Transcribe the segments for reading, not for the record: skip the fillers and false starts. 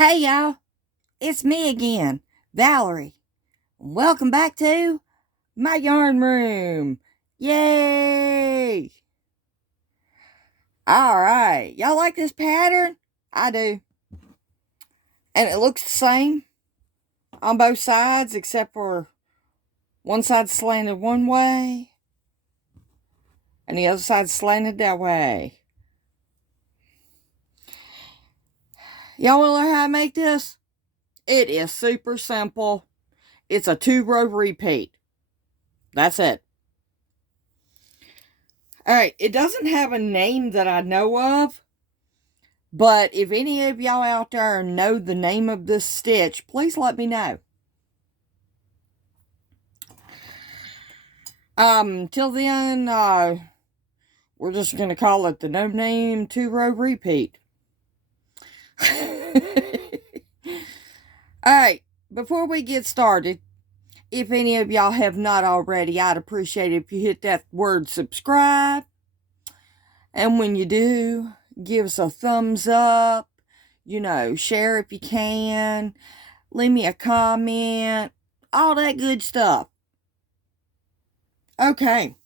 Hey y'all, it's me again, Valerie. Welcome back to my yarn room. Yay! Alright, y'all like this pattern? I do. And it looks the same on both sides except for one side slanted one way and the other side slanted that way. Y'all wanna learn how to make this? It is super simple. It's a 2-row repeat. That's it. Alright, it doesn't have a name that I know of, but if any of y'all out there know the name of this stitch, please let me know. Till then, we're just going to call it the no-name 2-row repeat. Alright, before we get started, if any of y'all have not already, I'd appreciate it if you hit that word subscribe. And when you do, give us a thumbs up. Share if you can. Leave me a comment. All that good stuff. Okay.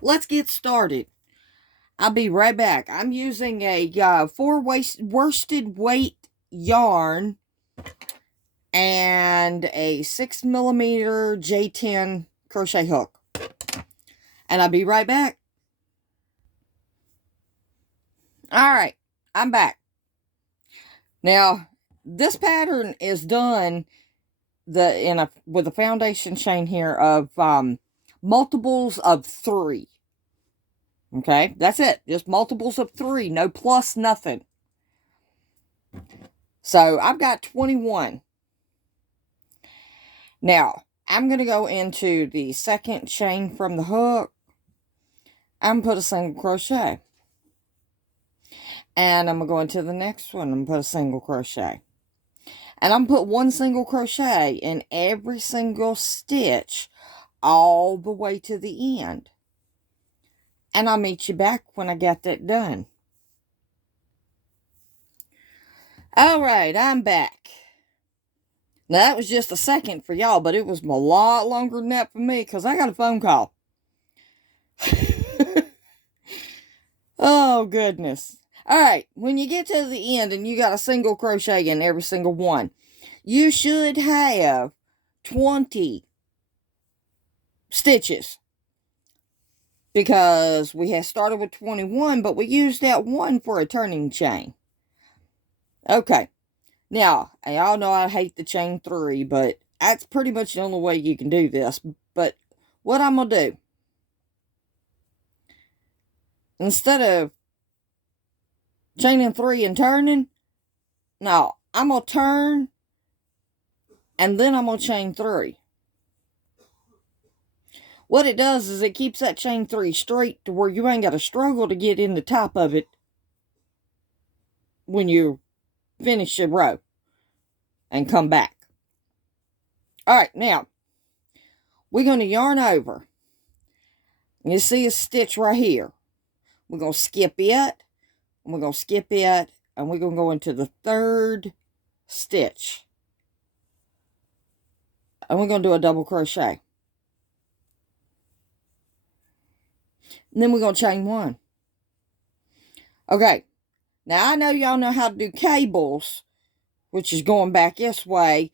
Let's get started. I'll be right back. I'm using a 4 worsted weight yarn and a 6mm J10 crochet hook. And I'll be right back. Alright, I'm back. Now, this pattern is done with a foundation chain here of multiples of 3. Okay, that's it. Just multiples of 3. No plus, nothing. So, I've got 21. Now, I'm going to go into the second chain from the hook. I'm going to put a single crochet. And I'm going to go into the next one and put a single crochet. And I'm going to put 1 single crochet in every single stitch all the way to the end. And I'll meet you back when I get that done. Alright, I'm back. Now, that was just a second for y'all, but it was a lot longer than that for me because I got a phone call. Oh, goodness. Alright, when you get to the end and you got a single crochet in every single one, you should have 20 stitches. Because we had started with 21, but we used that 1 for a turning chain. Okay. Now, y'all know I hate the chain 3, but that's pretty much the only way you can do this. But what I'm going to do, instead of chaining 3 and turning, no, I'm going to turn, and then I'm going to chain 3. What it does is it keeps that chain 3 straight to where you ain't got to struggle to get in the top of it when you finish your row and come back. Alright, now, we're going to yarn over. You see a stitch right here. We're going to skip it, and we're going to skip it, and we're going to go into the 3rd stitch. And we're going to do a double crochet. And then we're going to chain 1. Okay, now I know y'all know how to do cables, which is going back this way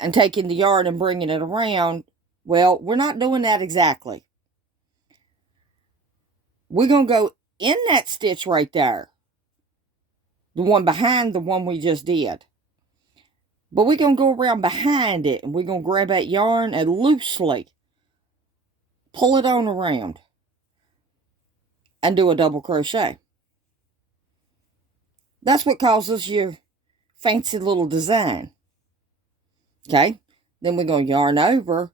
and taking the yarn and bringing it around. Well, we're not doing that exactly. We're going to go in that stitch right there. The one behind the one we just did. But we're going to go around behind it. And we're going to grab that yarn and loosely pull it on around. And do a double crochet. That's what causes your fancy little design. Okay. Then we're going to yarn over.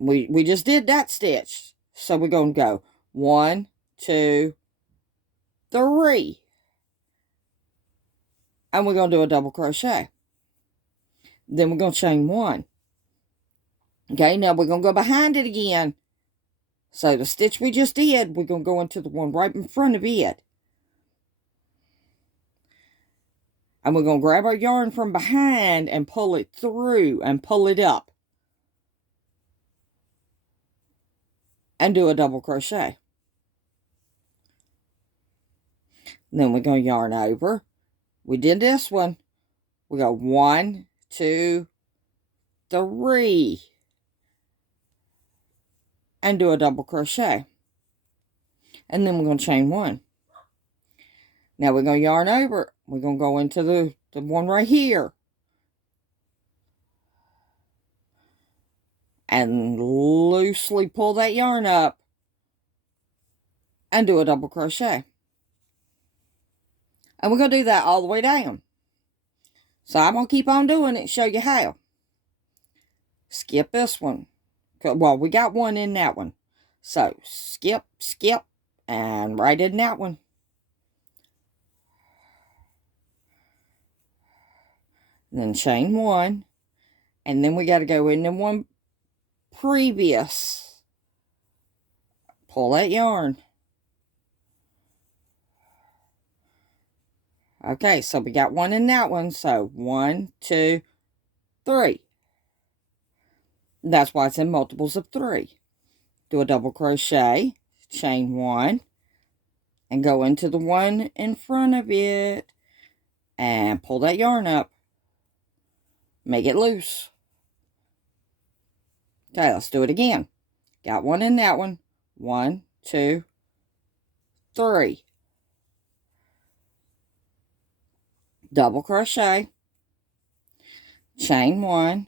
We just did that stitch. So we're going to go 1, 2, 3. And we're going to do a double crochet. Then we're going to chain 1. Okay, now we're going to go behind it again. So the stitch we just did, we're going to go into the one right in front of it. And we're going to grab our yarn from behind and pull it through and pull it up. And do a double crochet. Then we're going to yarn over. We did this one. We go 1, 2, 3. And do a double crochet. And then we're going to chain 1. Now we're going to yarn over. We're going to go into the one right here. And loosely pull that yarn up. And do a double crochet. And we're going to do that all the way down. So I'm going to keep on doing it and show you how. Skip this one. Well, we got one in that one. So skip, skip, and right in that one. Then chain 1. And then we got to go into one previous. Pull that yarn. Okay, so we got one in that one. So 1, 2, 3. That's why it's in multiples of 3. Do a double crochet, chain 1, and go into the one in front of it, and pull that yarn up. Make it loose. Okay, let's do it again. Got one in that one. 1, 2, 3. Double crochet, chain 1,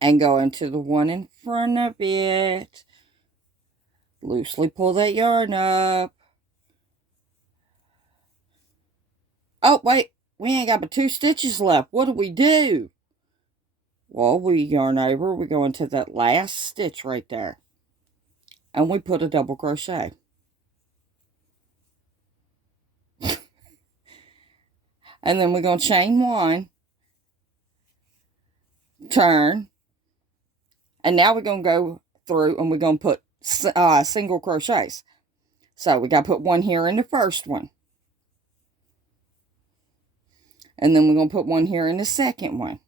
and go into the one in front of it. Loosely pull that yarn up. Oh, wait. We ain't got but 2 stitches left. What do we do? Well, we yarn over. We go into that last stitch right there. And we put a double crochet. And then we're going to chain 1. Turn. And now we're going to go through and we're going to put single crochets. So we got to put one here in the first one. And then we're going to put one here in the second one.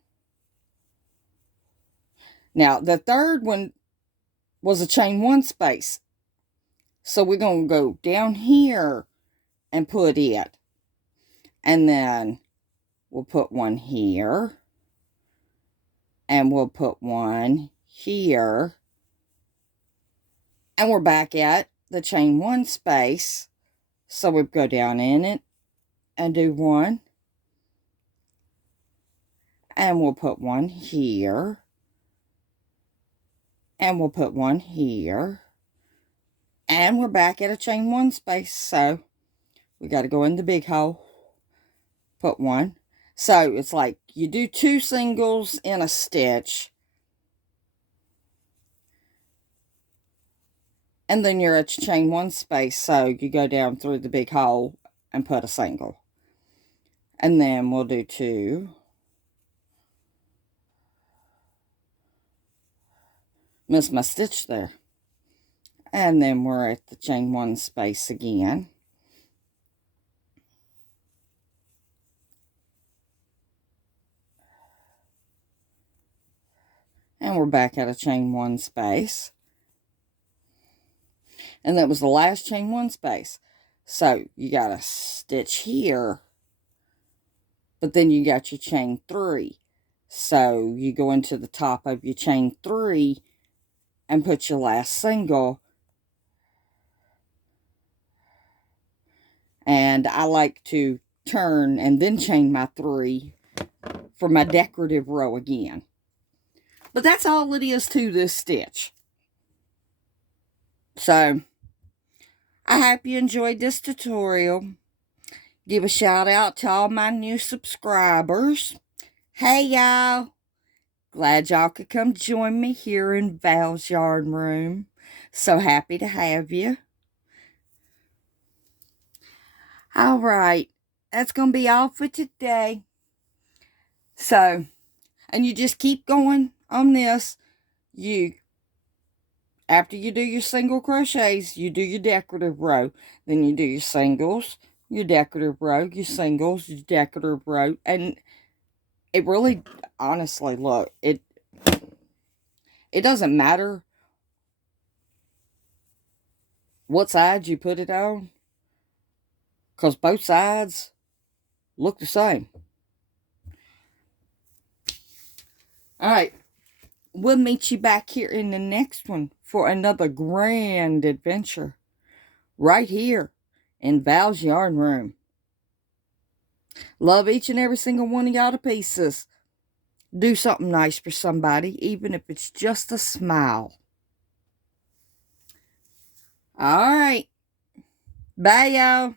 Now, the third one was a chain 1 space. So we're going to go down here and put it. And then we'll put one here. And we'll put one here. And we're back at the chain 1 space. So we go down in it and do 1. And we'll put one here. And we'll put one here. And we're back at a chain 1 space. So we got to go in the big hole. Put one. So it's like you do 2 singles in a stitch. And then you're at your chain 1 space. So you go down through the big hole and put a single. And then we'll do 2. Missed my stitch there. And then we're at the chain 1 space again. And we're back at a chain 1 space. And that was the last chain 1 space. So you got a stitch here. But then you got your chain 3. So you go into the top of your chain 3 and put your last single. And I like to turn and then chain my 3 for my decorative row again. But that's all it is to this stitch. So, I hope you enjoyed this tutorial. Give a shout out to all my new subscribers. Hey, y'all. Glad y'all could come join me here in Val's Yarn Room. So happy to have you. All right. That's going to be all for today. So, and you just keep going on this. After you do your single crochets, you do your decorative row. Then you do your singles, your decorative row, your singles, your decorative row, and it really, honestly, look, it doesn't matter what side you put it on, because both sides look the same. Alright, we'll meet you back here in the next one for another grand adventure, right here in Val's Yarn Room. Love each and every single one of y'all to pieces. Do something nice for somebody, even if it's just a smile. Alright, bye y'all.